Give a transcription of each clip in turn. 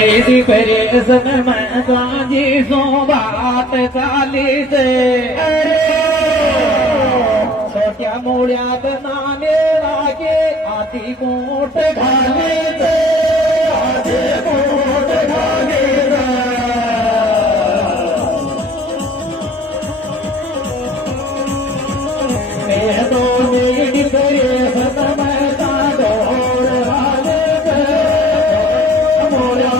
तेरी परेशन में गांजी सो बात चाली से छोट्या मोड्यात नाने लागे आती कोट घाले से आते कोट घाले मैं तो मेरी परेशन में दौड़ वाले से मोड्या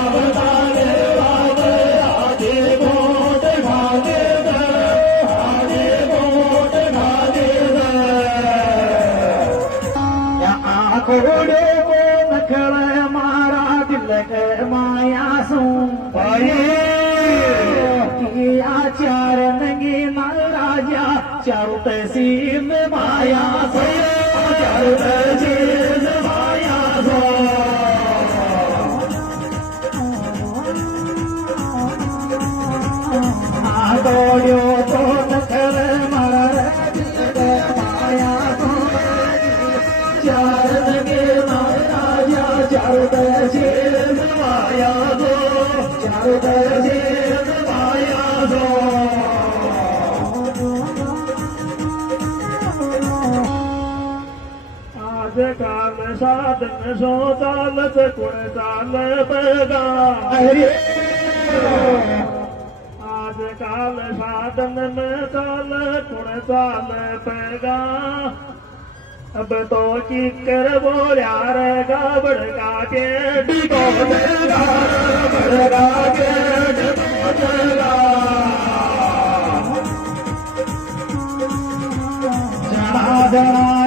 घोड़े को नखड़ मारा दिल के माया सू आचार नंगे नाल राजा चारू तहसील माया सो चारू तहसील माया सो घोड़ो को नखड़ मारा दिल के माया सो चार चारों तहसील माया दो चारों तहसील माया दो आज काल साधन सो चालत कुण चाल बगा आज काल साधन में चाल कुण चाल बगा अब तो किकर बोल्या रे गाबड़ का पेट को बड़गा पेट जना जना